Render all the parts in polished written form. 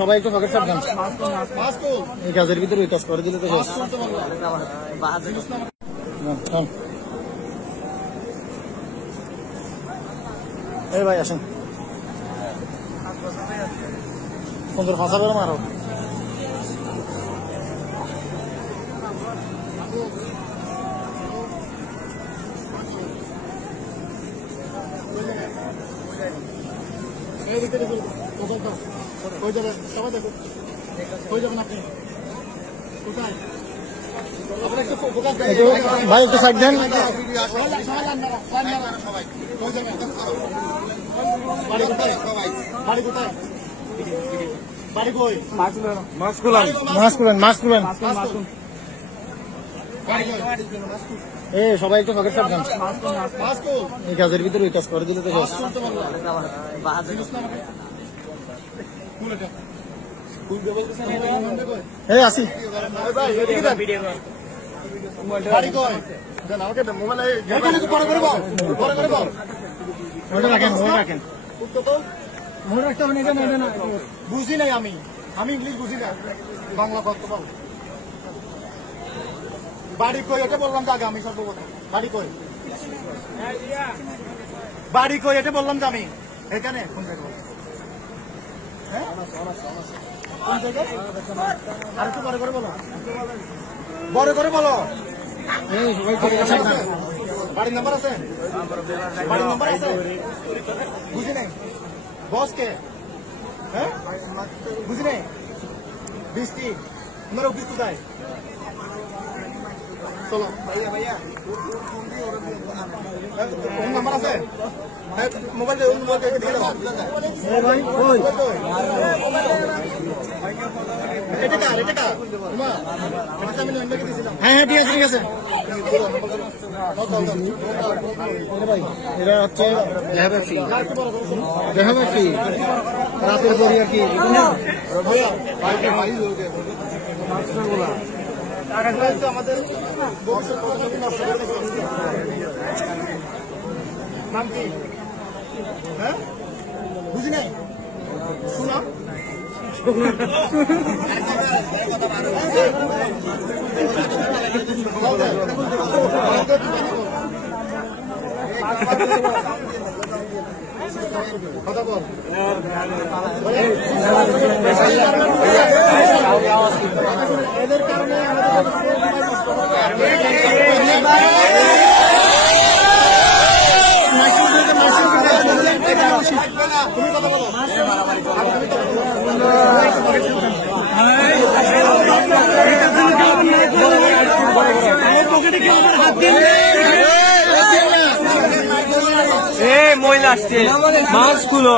সবাই একটু পকেট সাবধান। এই কাজের ভিতরে ওই কাজ করে দিলে তো এই ভাই আসেন সুন্দর ফাঁসা বেরো মারো। ভাই একটু সাইড দেন। সবাই একটু পকেট সাবধান। এই কাজের ভিতরে ওই কাজ করে দিলে তো আসি বুঝি নাই আমি ইংলিশ বুঝি না, বাংলা করতে পারবো। বাড়ি কই এটা বললাম তো আগে আমি সর্বপ্রথম। বাড়ি কই এটা বললাম তো আমি এখানে। কোন জায়গায়? হ্যাঁ কোন জায়গায়? আর একটু বড় করে বলো, বড় করে বলো। বাড়ির নাম্বার আছে? বাড়ির নাম্বার আছে? বুঝি নাই বস কে? হ্যাঁ বুঝি নাই। বৃষ্টি তোমার অফিস কোথায়? চলো ফোন নাম্বার আছে? মোবাইল হ্যাঁ ঠিক আছে ঠিক আছে। এরা হচ্ছে দেহাবাসী রাতের পরই আর কি আমাদের নাম কি? হ্যাঁ বুঝি নাই শোনা কথা বল। এদের কারণে তুমি কথা বলো। মহিলা আসছে মাস্ক খুলো।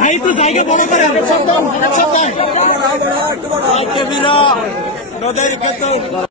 ভাই তো জায়গা বড় করে নদীর ক্ষেত্রে